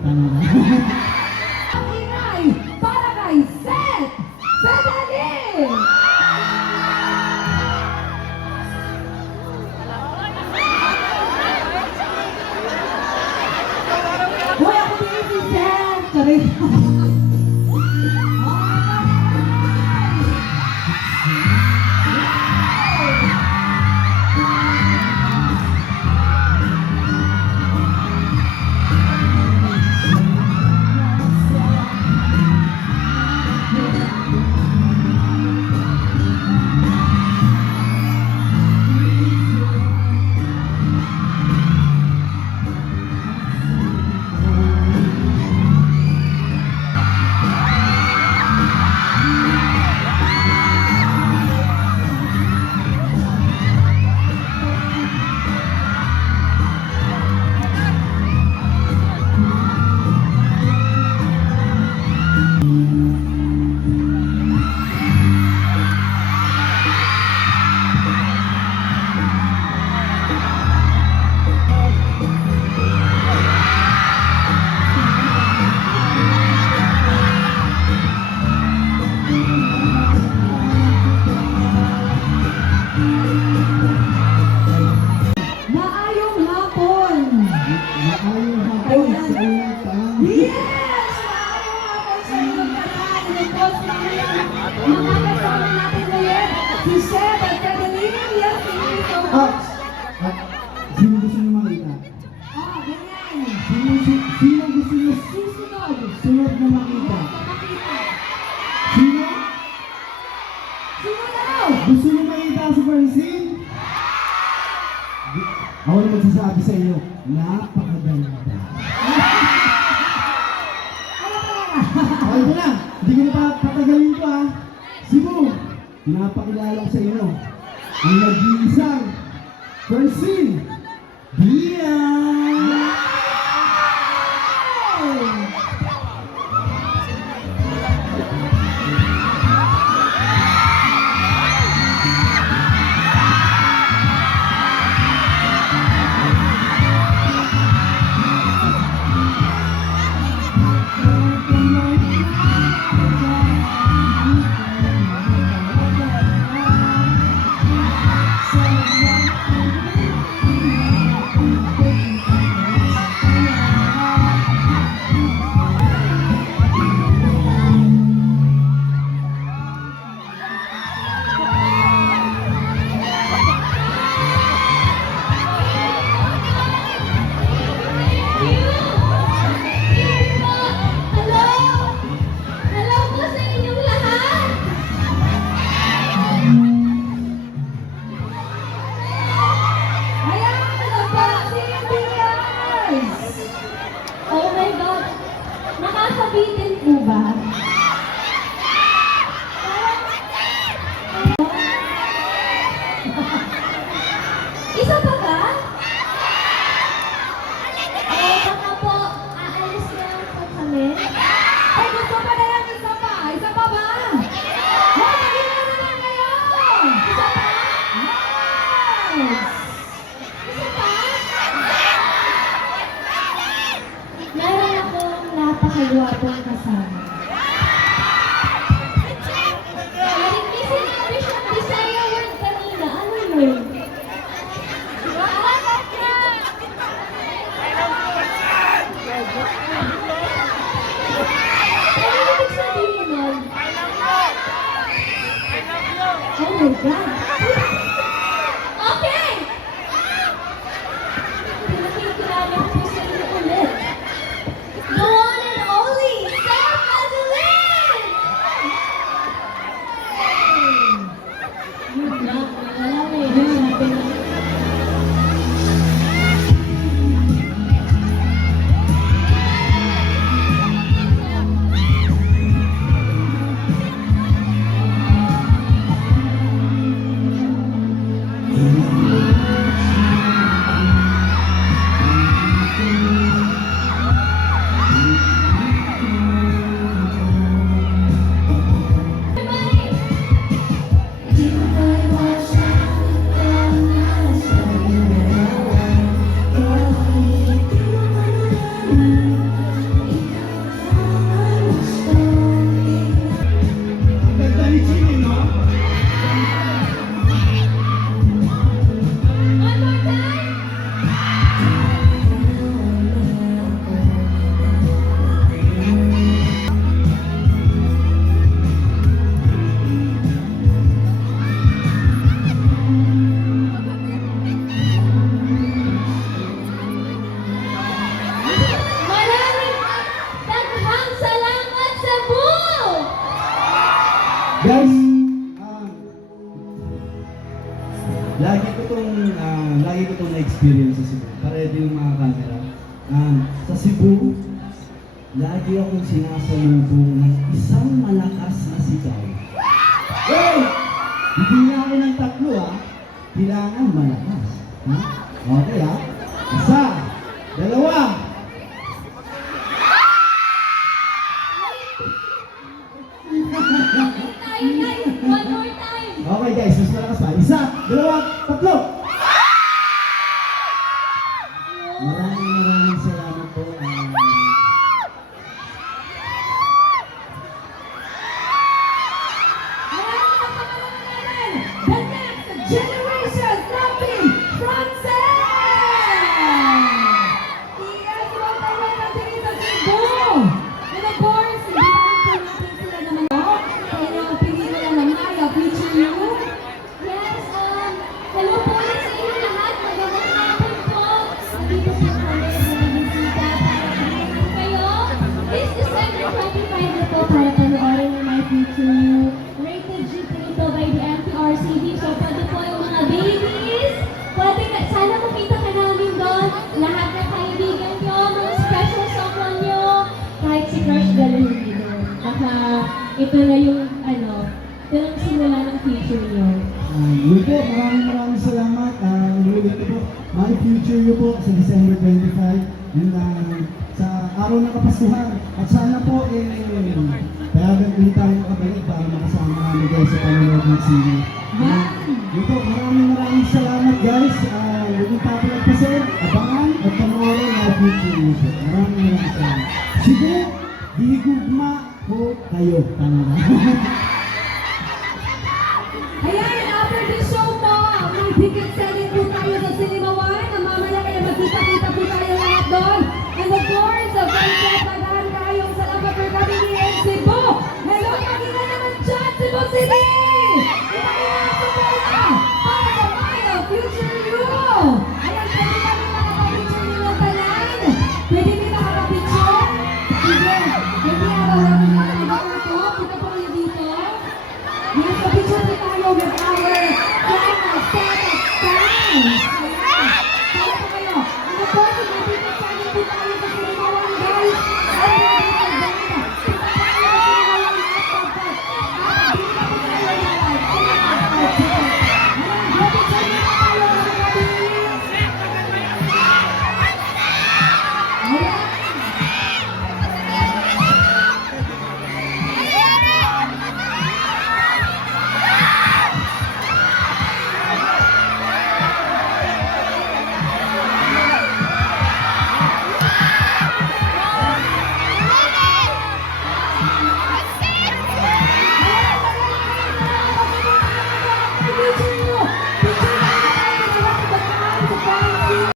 Tama na. Ang ingay para kay Seth Fedeli! Hoy, ako din si Seth! Charit! Maayong hapon! Maayong hapon sa inyong tahan. Yes! Maayong hapon sa inyong tanan! Inipos namin mga kasama natin ngayon, si Seth at Catalina. Yes, thank you so much. Sino gusto niyo makita? Ganyan. Sino gusto niyo Susunod. sunod na makita? Makita. Sino? Sino daw? Gusto niyo makita si Francine? Ako na magsasabi sa inyo, napakaganda. Okay ko na, hindi ko na patagalin ko ha. Cebu, pinapakilala ko sa inyo ang nag-iisang Francine Diaz! Hello po sa inyong lahat! Ayan, Francine Diaz! Oh my God! Nakakabitin po ba? Isa pa ba? Baka po, aalis na lang po kami. Ay, gusto pa na lang isa pa! Isa pa ba? Hoy, mag-iwan na lang kayo! Isa pa? Yes! Isa pa? Meron akong napakagwapong kasama. Parang may sinabi siyang Bisaya word kanina. Ano yun? Ano ibig sabihin nun? Oh my God! Okay! Pinakikilala ko po sa inyo ulit. The one and only Seth Adeline! Yun na. Wala na yun. Sabi na. experience sa Cebu. Pareho yung mga camera. Sa Cebu, lagi akong sinasalubong ng isang malakas na sigaw. Hey! Hindi nga ako ng tatlo kailangan malakas. Okay Isa, dalawa. Tayo, guys. One more time. Okay guys, mas malakas pa. Isa, dalawa, tatlo. Maraming salamat po. The next generation Latin Francis! Yes, welcome natin sa Cebu! And of course, hindi natin sila naman kaya pelikula ng Maya feature you. Yes, hello po ulit sa inyo lahat. Magandang hapon po. Dito po kami sa bisita para tingnan kayo. This December 25 na po para panoorin ng My Future You. Rated G po ito by the MTRCB. So, pwede po yung mga babies. Pwede ka, sana makita ka namin doon. Lahat ng kaibigan nyo, mga special someone nyo. Kahit si Crush Gala hindi doon. Baka ito na yung, ito yung simula ng future nyo. Yun po, maraming salamat. Ulit ko po, My Future You po sa December 25. And sa araw ng Kapaskuhan. At sana po, payagan ulit tayo makabalik para makasama namin guys sa panonood ng sine. Yun po, maraming salamat guys. Huwag yung papalagpasin, abangan at panoorin My Future You po. Maraming salamat. Sige, digugma po kayo. Tama ba?